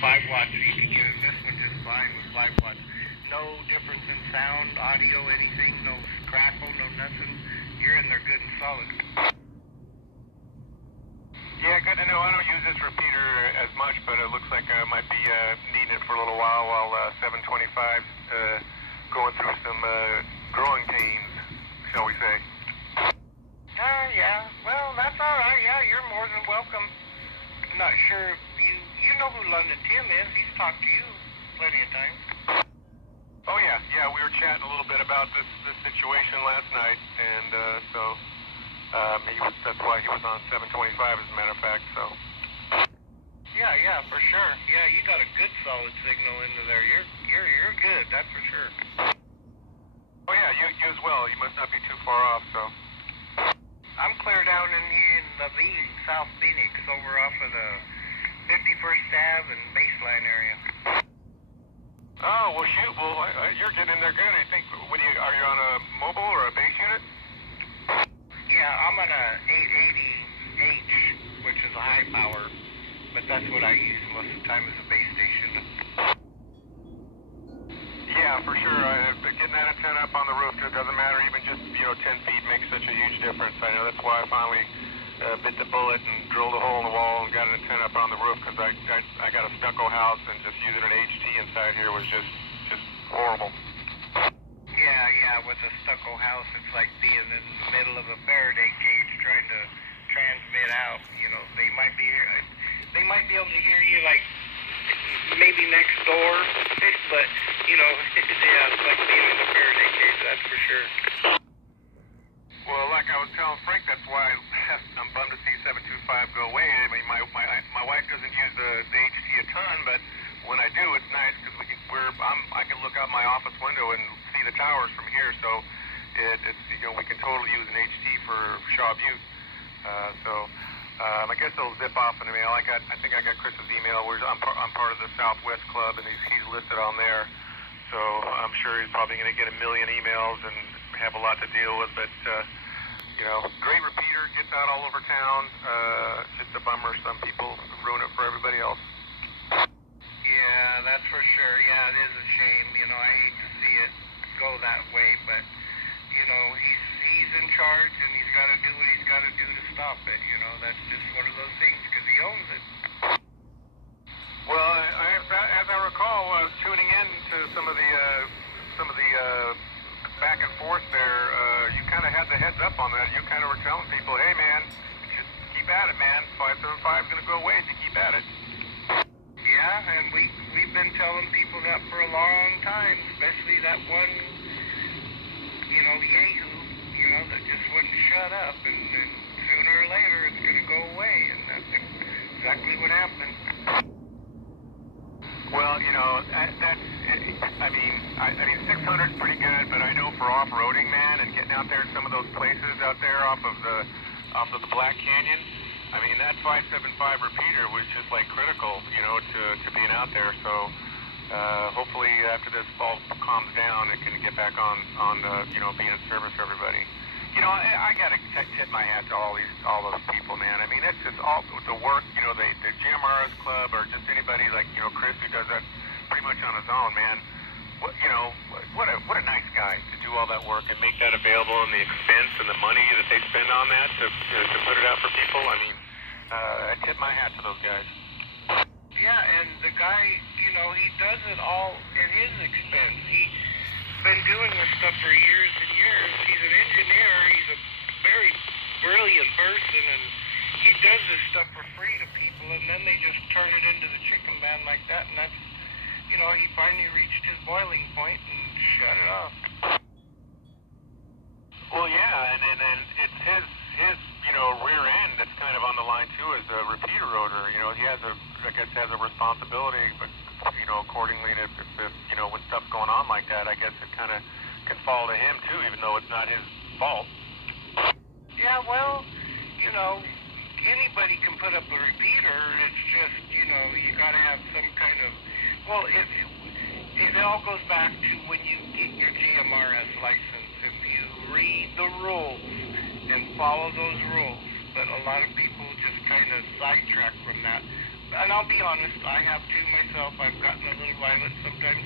5 watts. You can use this one just fine with 5 watts. No difference in sound, audio, anything, no crackle, no nothing. You're in there good and solid. Yeah, good to know. I don't use this repeater as much, but it looks like I might be needing it for a little while 725's going through some growing pains, shall we say. Yeah. Well, that's all right. Yeah, you're more than welcome. I'm not sure if you know who London Tim is. He's talked to you plenty of times. Oh, yeah. We were chatting a little bit about this situation last night, and that's why he was on 725, as a matter of fact, so. Yeah, for sure. Yeah, you got a good solid signal into there. You're good, that's for sure. Oh, yeah, you as well. You must not be too far off, so. I'm clear down in here in Levine, South Phoenix, over off of the 51st Ave and Baseline area. Oh, well, shoot. Well, you're getting in there good. I think, are you on a mobile or a base unit? Yeah, I'm on a 880H, which is a high power, but that's what I use most of the time as a base station. Yeah, for sure. Getting that antenna up on the roof, it doesn't matter. Even just 10 feet makes such a huge difference. I know that's why I finally bit the bullet and drilled a hole in the wall and got an antenna up on the roof, because I got a stucco house, and just using an HT inside here was just horrible. Yeah, with a stucco house, it's like being in the middle of a Faraday cage trying to transmit out. They might be able to hear you like maybe next door, but yeah, it's like being in a Faraday cage, that's for sure. Well, like I was telling Frank, that's why I'm bummed to see 725 go away. I mean, my wife doesn't use the HT a ton, but when I do, it's nice because I can look out my office window and see the towers from here. So we can totally use an HT for Shaw Butte. I guess it'll zip off in the mail. I think I got Chris's email. I'm part of the Southwest Club, and he's listed on there. So I'm sure he's probably going to get a million emails and have a lot to deal with. But great repeater, gets out all over town. Just a bummer. Some people ruin it for everybody else. Yeah, that's for sure. Yeah, it is a shame. I hate to see it go that way, but he's in charge, and he's got to do what he's got to do to stop it. That's just one of those things because he owns it. Well, as I recall, tuning in to some of the back and forth there, you kind of had the heads up on that. You kind of were telling people, hey man, just keep at it, man. 575 is going to go away if you keep at it. Yeah, and we've been telling people that for a long time, especially that one, yahoo, that just wouldn't shut up, and sooner or later it's going to go away, and that's exactly what happened. Well, I mean 600 is pretty good, but I know for off-roading, man, and getting out there in some of those places out there off of the Black Canyon, I mean, that 575 repeater was just like critical, to being out there. So hopefully after this all calms down, it can get back on being in service for everybody. I gotta tip my hat to all those people, man. I mean, it's just all the work, the GMRS club, or just anybody like Chris, who does that pretty much on his own, man. What a nice guy to do all that work and make that available, and the expense and the money that they spend on that to put it out for people. I mean, I tip my hat to those guys. Yeah, and the guy, he does it all at his expense. He's been doing this stuff for years and years. He's an engineer. He's a very brilliant person, and he does this stuff for free to people, and then they just turn it into the chicken band like that, and that's, he finally reached his boiling point and shut it off. Well, yeah, and it's his rear end that's kind of on the line too, as a repeater rotor. He has a responsibility, but accordingly, if when stuff's going on like that, I guess it kind of can fall to him too, even though it's not his fault. Yeah, well, anybody can put up a repeater. It's just, you got to have some kind of, it all goes back to when you get your GMRS license. If you read the rules and follow those rules, but a lot of people just kind of sidetrack from that. and I'll be honest, I have too myself. I've gotten a little violent sometimes,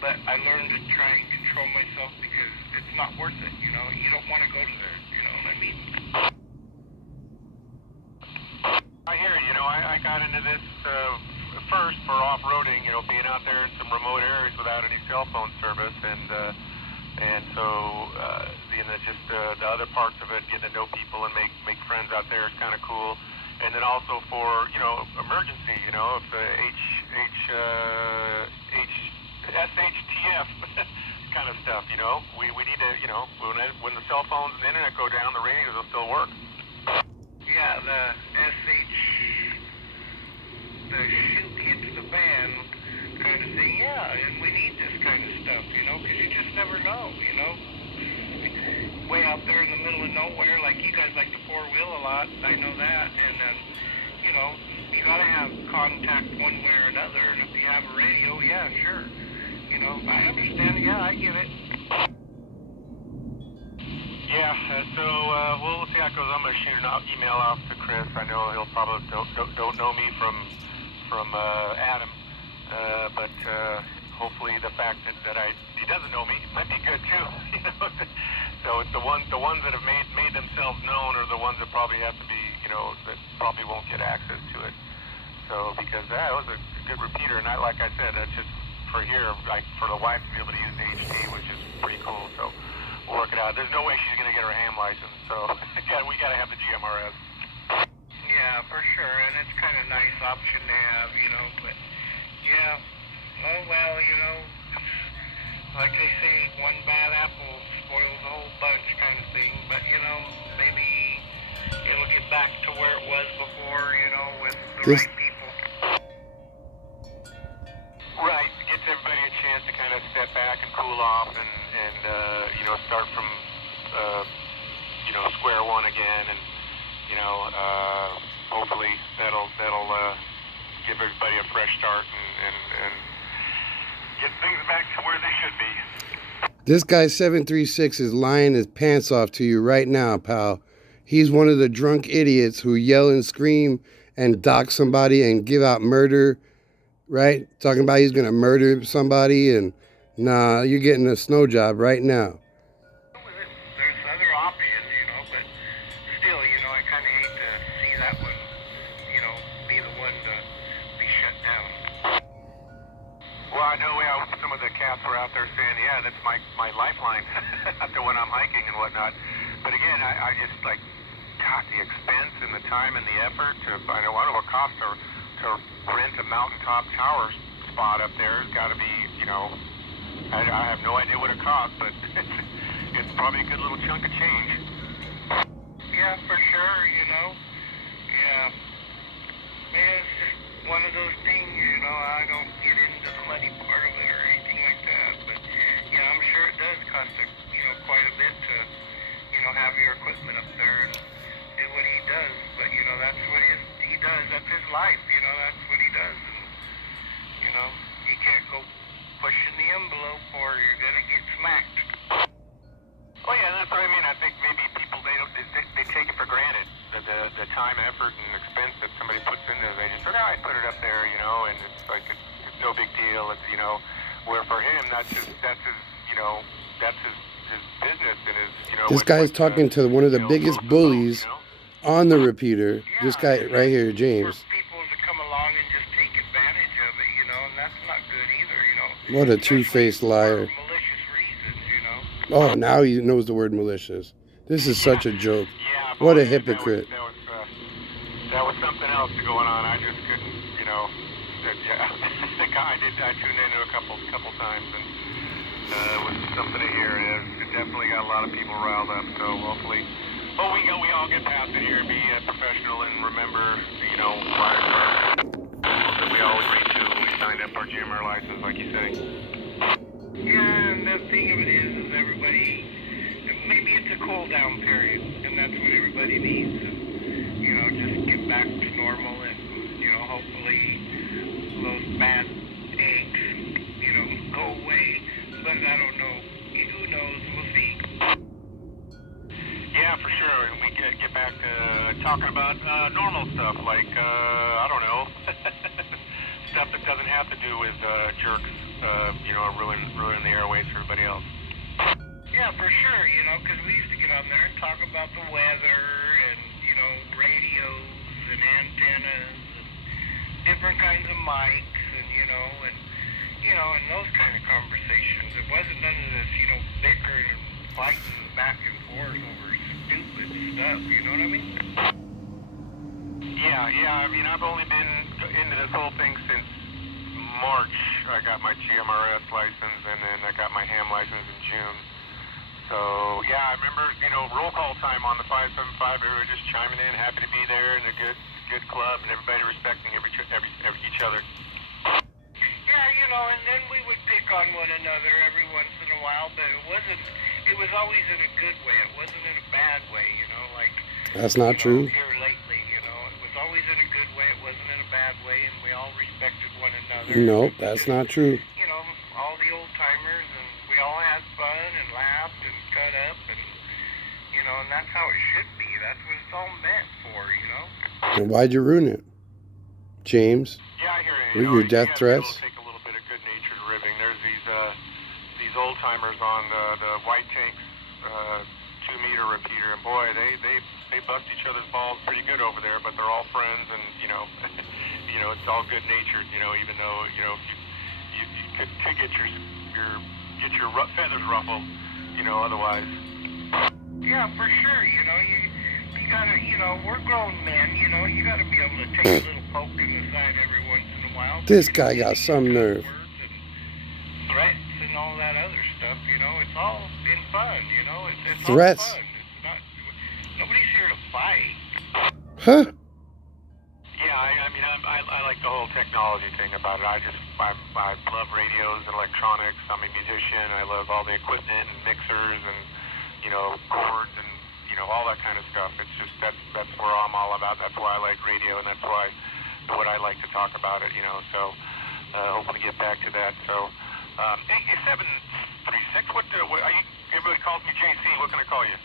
but I learned to try and control myself because it's not worth it, you know. You don't want to go to there, you know what I mean? I hear you. You know, I got into this first for off-roading, you know, being out there in some remote areas without any cell phone service, and so you know, just the other parts of it, getting to know people and make friends out there is kind of cool. And then also for, you know, emergency, you know, if the SHTF kind of stuff, you know, we need to, you know, when the cell phones and the internet go down, the radios will still work. Yeah, the shoot hits the fan kind of thing, yeah, and we need this kind of stuff, you know, because you just never know, you know. Way out there in the middle of nowhere, like you guys like to four-wheel a lot, I know that, and then, you know, you gotta have contact one way or another, and if you have a radio, yeah, sure, you know, I understand, yeah, I get it. Yeah, so we'll see how it goes. I'm gonna shoot an email off to Chris. I know he'll probably don't know me from Adam, but hopefully the fact that he doesn't know me might be good too. You know, so it's the ones that have made themselves known are the ones that probably have to be, you know, that probably won't get access to it. So because that was a good repeater, and like I said, that's just for here, like for the wife to be able to use the HT, which is pretty cool. So we'll work it out. There's no way she's gonna get her ham license, so we gotta have the GMRS. Yeah, for sure, and it's kind of a nice option to have, you know, but yeah, oh well, you know, like they say, one bad apple spoils the whole bunch kind of thing, but you know, maybe it'll get back to where it was before, you know, with the right people. Right, gives everybody a chance to kind of step back and cool off and you know, start from you know, square one again, and you know, hopefully that'll give everybody a fresh start and get things back to where they should be. This guy 736 is lying his pants off to you right now, pal. He's one of the drunk idiots who yell and scream and dox somebody and give out murder, right? Talking about he's gonna murder somebody, and nah, you're getting a snow job right now. There's other options, you know, but still, you know, I kind of hate to see that one, you know, be the one to be shut down. Well, I know some of the cats were out there saying, yeah, that's my lifeline after when I'm hiking and whatnot. But again, I just like, God, the expense and the time and the effort I know what it costs to rent a mountaintop tower spot up there has got to be, you know, I have no idea what it costs, but it's probably a good little chunk of change. Yeah, for sure, you know. Yeah. Man, it's just one of those things, you know, I don't get into the money part of it or anything like that, but yeah, I'm sure it does cost, you know, quite a bit to, you know, have your equipment up there and do what he does, but you know, that's what he does, that's his life, you know, that's what he does, and, you know, you can't go pushing the envelope or you're gonna get smacked. Oh yeah, that's what I mean. I think maybe people they take it for granted, the time, effort, and expense that somebody puts into it. They just say, I put it up there, you know, and it's like it's no big deal. It's, you know, where for him that's his you know, that's his business and his, you know. This guy's talking to one of the biggest bullies on the repeater. Yeah, This guy right here, James. For people to come along and just take advantage of it, you know, and that's not good either, you know. What a two-faced liar. For malicious reasons, you know. Oh, now he knows the word malicious. This is such a joke. Yeah, What boy, a hypocrite. That was something else going on. I just couldn't, you know. Yeah, I tuned into a couple times, and it was something to hear. It definitely got a lot of people riled up. So hopefully, we all get past it here and be professional and remember, you know, that we all agreed to when we signed up our GMR license, like you say. Yeah, and the thing of it is everybody, maybe it's a cool down period, and that's what everybody needs. And, you know, just get back to normal, and you know, hopefully those bad eggs, you know, go away. But I don't know. Who knows? We'll see. Yeah, for sure. And we get back to talking about normal stuff like I don't know. doesn't have to do with jerks, ruin the airways for everybody else. Yeah, for sure, because we used to get on there and talk about the weather and, radios and antennas and different kinds of mics and those kind of conversations. It wasn't none of this, bickering and fighting back and forth over stupid stuff, you know what I mean? Yeah, I mean, I've only been into this whole thing since March. I got my GMRS license, and then I got my ham license in June. So, yeah, I remember, roll call time on the 575, we were just chiming in, happy to be there, and a good club, and everybody respecting each other. Yeah, and then we would pick on one another every once in a while, but it was always in a good way. It wasn't in a bad way, like... That's not true. Here lately, it was always in a good way. It wasn't in a bad way, and we all respected one another. Nope, that's not true. All the old timers, and we all had fun and laughed and cut up, and and that's how it should be. That's what it's all meant for, And why'd you ruin it, James? Yeah, I hear Were you. your death threats? Take a little bit of good-natured ribbing. There's these old timers on the white tanks 2-meter repeater, and boy, they bust each other's balls pretty good over there. But they're all friends, and it's all good-natured. Even though you could get your feathers ruffled, otherwise. Yeah, for sure. You gotta, we're grown men. You gotta be able to take a little poke in the side every once in a while. This guy got some nerve. And threats and all that other stuff. It's all in fun. It's Threats? all fun. It's not. Nobody's here to fight. Huh? Yeah, I mean, I like the whole technology thing about it. I love radios and electronics. I'm a musician. I love all the equipment and mixers and chords and all that kind of stuff. It's just that's where I'm all about. That's why I like radio, and that's what I like to talk about it. So hopefully get back to that. So 736. Everybody calls me JC. What can I call you?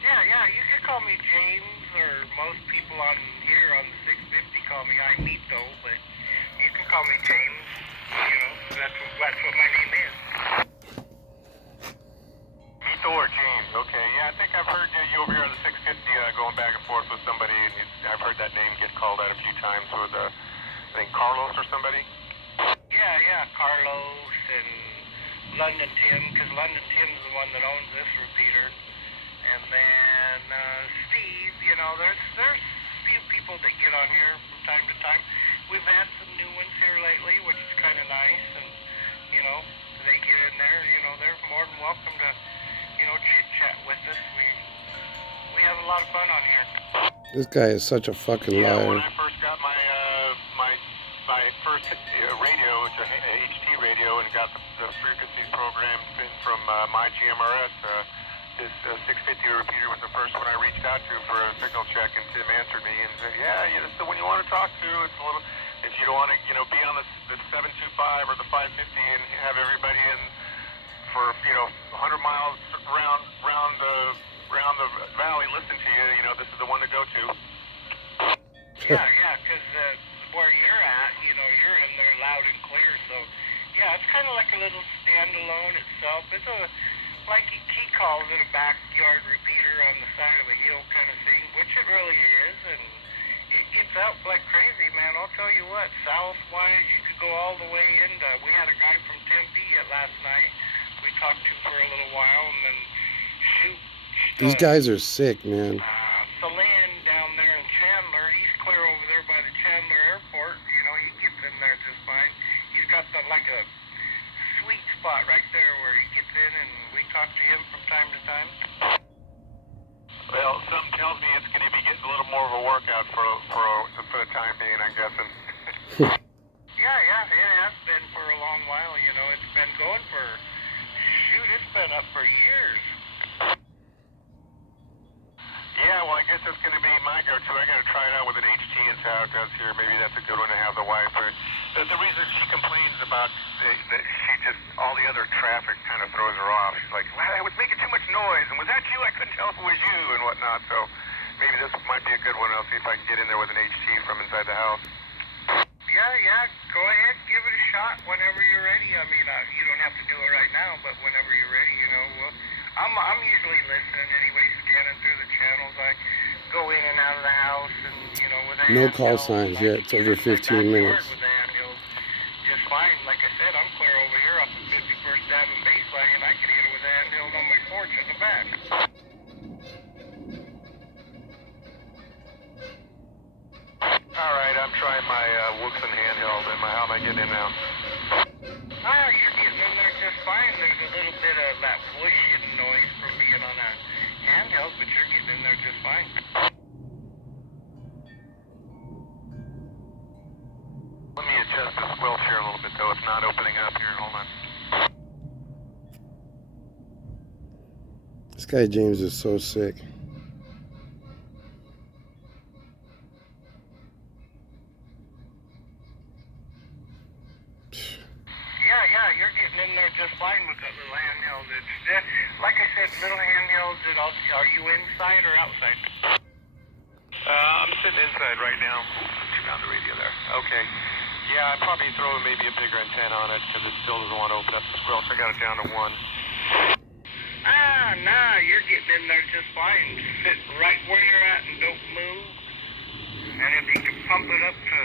Yeah. You can call me James, or most people on here on the 650 call me Imito, but you can call me James. That's what my name is. Mito or James? Okay. Yeah, I think I've heard you over here on the 650 going back and forth with somebody, and I've heard that name get called out a few times with I think Carlos or somebody. Yeah, Carlos and London Tim, because London Tim's the one that owns this repeater. And then Steve, there's a few people that get on here from time to time. We've had some new ones here lately, which is kind of nice. And, they get in there, they're more than welcome to, chit-chat with us. We have a lot of fun on here. This guy is such a fucking Yeah, liar. when I first got my first radio, it's a HT radio, and got the frequencies programmed from my GMRS, this 650 repeater was the first one I reached out to for a signal check, and Tim answered me and said, yeah, this is the one you want to talk to. It's a little, if you don't want to, be on the 725 or the 550 and have everybody in for, 100 miles around the valley listen to you, this is the one to go to. Yeah, because where you're at, you're in there loud and clear, so, yeah, it's kind of like a little standalone itself. It's like he calls it a backyard repeater on the side of a hill kind of thing, which it really is, and it gets out like crazy, man. I'll tell you what, south-wise, you could go all the way into, we had a guy from Tempe last night we talked to for a little while, and then These guys are sick, man. Solano down there in Chandler, he's clear over there by the Chandler airport, he gets in there just fine. He's got like a sweet spot right there where he gets in, and we talk to him from time to time. Well, something tells me it's going to be getting a little more of a workout for the time being, I'm guessing. Yeah, it has been for a long while. It's been going for, it's been up for years. Yeah, well, I guess that's going to be my go-to. I got to try it out with an HT and see how it does here. Maybe that's a good one to have the wife. But the reason she complains about that she just, all the other traffic kind of throws her off. She's like, well, it was making too much noise, and was that you? I couldn't tell if it was you, and whatnot. So maybe this might be a good one. I'll see if I can get in there with an HT from inside the house. Yeah, go ahead, give it a shot whenever you're ready. I mean, you don't have to do it right now, but whenever you're ready, well, I'm usually listening anyway, scanning through the channels. I go in and out of the house, and with the No call handheld, signs I yet. can It's get over in my 15 backyard minutes. with the handheld just fine. Like I said, I'm clear over here off the 51st Avenue baseline, and I can hit it with the handheld on my porch in the back. All right, I'm trying my Wookson handheld. How am I getting in now? You're getting in there just fine. There's a little bit of that whooshing noise from being on a handheld, but you're getting in there just fine. Let me adjust the squelch here a little bit, though. It's not opening up here. Hold on. This guy James is so sick. Yeah, you're getting in there just fine with that little handheld. Like I said, little handhelds. Are you inside or outside? I'm sitting inside right now. Ooh, found the radio there. Okay. Yeah, I'd probably throw maybe a bigger antenna on it because it still doesn't want to open up the squelch. I got it down to 1. Nah, you're getting in there just fine. Sit right where you're at and don't move. And if you can pump it up to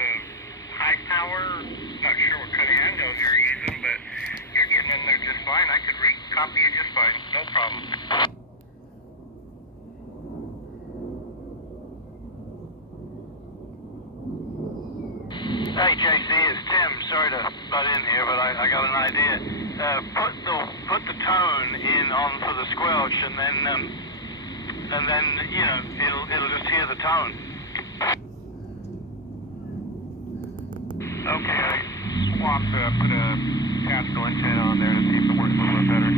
high power, not sure what kind of handheld you're using, but you're getting in there just fine. I could copy it just fine, no problem. Hey JC, it's Tim. Sorry to butt in here, but I got an idea. Put the tone in on for the squelch, and then it'll just hear the tone. Okay, I swapped, put a tactical antenna on there to see if it works a little bit better.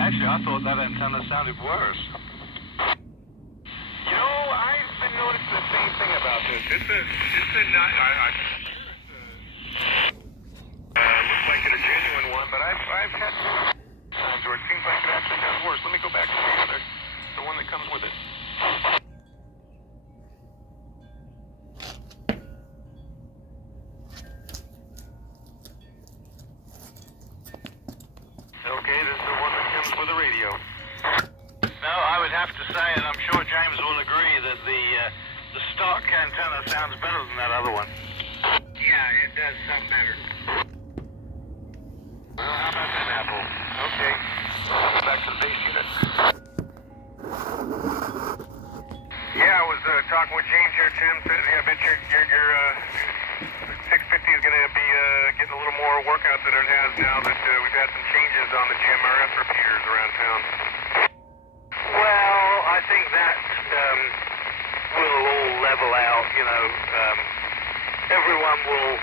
Actually, I thought that antenna sounded worse. I've been noticing the same thing about this. It's a not, looks like it's a genuine one, but I've had times where it seems like it actually does worse. Let me go back to the one that comes with it. Okay, this is the one that comes with the radio. No, I would have to say, and I'm sure James will agree, that the stock antenna sounds better than that other one. Yeah, it does sound better. Well, how about that, Apple? Okay, back to the base unit. Yeah, I was talking with James here, Tim. Yeah, I bet your 650 is going to be getting a little more workout than it has now that we've had some changes on the GMRS repeaters around town. Well, I think that will all level out, everyone will,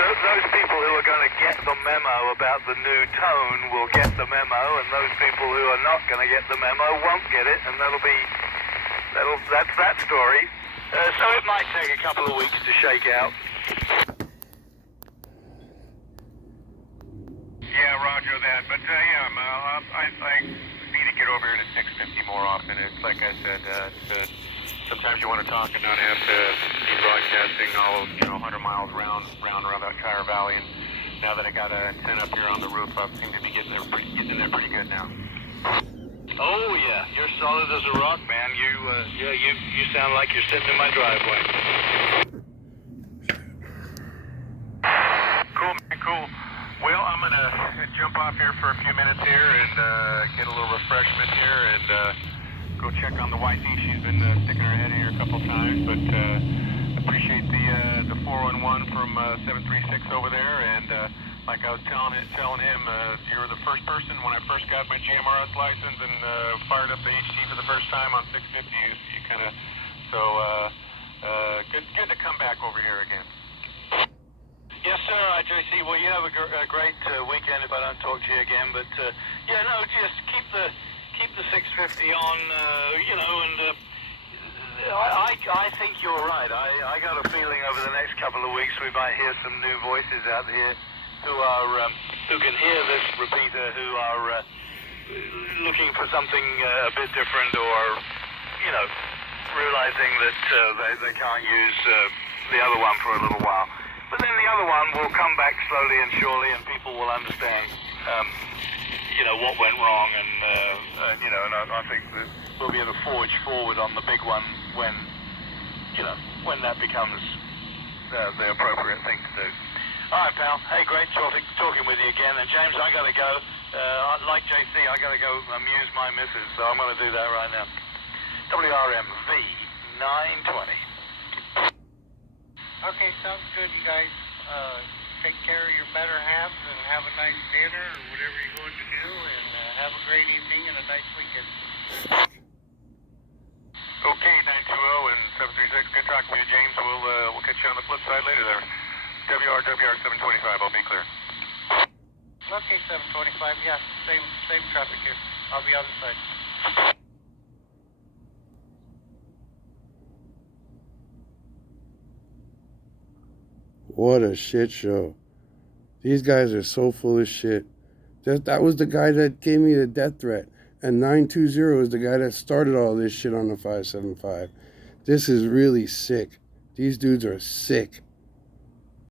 those people who are going to get the memo about the new tone will get the memo, and those people who are not going to get the memo won't get it, and that's that story. So it might take a couple of weeks to shake out. Yeah, roger that. But I need to get over here to 650 more often. It's like I said, sometimes you want to talk and not have to be broadcasting all 100 miles round around that entire valley. And now that I got an antenna up here on the roof, I seem to be getting in there pretty good now. Oh yeah, you're solid as a rock, man. You sound like you're sitting in my driveway. Cool, man, cool. Well, I'm going to jump off here for a few minutes here and get a little refreshment here and go check on the wifey. She's been sticking her head in here a couple times, but appreciate the 411 from 736 over there. And like I was telling him, you were the first person when I first got my GMRS license and fired up the HT for the first time on 650. You kind of, so good to come back over here again. Yes, sir, JC. Well, you have a great weekend if I don't talk to you again. But just keep the 650 on, and I think you're right. I got a feeling over the next couple of weeks we might hear some new voices out here who can hear this repeater, who are looking for something a bit different, or realizing that they can't use the other one for a little while. But then the other one will come back slowly and surely, and people will understand, what went wrong, and I think that we'll be able to forge forward on the big one when that becomes the appropriate thing to do. All right, pal. Hey, great talking with you again. And James, I gotta go. Like JC, I gotta go amuse my missus, so I'm gonna do that right now. WRMV 920. Okay, sounds good, you guys. Take care of your better halves and have a nice dinner or whatever you're going to do, and have a great evening and a nice weekend. Okay, 920 and 736. Good talking with you, James. We'll catch you on the flip side later there. WR 725. I'll be clear. Okay, 725. Yeah, same traffic here. I'll be on the side. What a shit show. These guys are so full of shit. That was the guy that gave me the death threat. And 920 is the guy that started all this shit on the 575. This is really sick. These dudes are sick.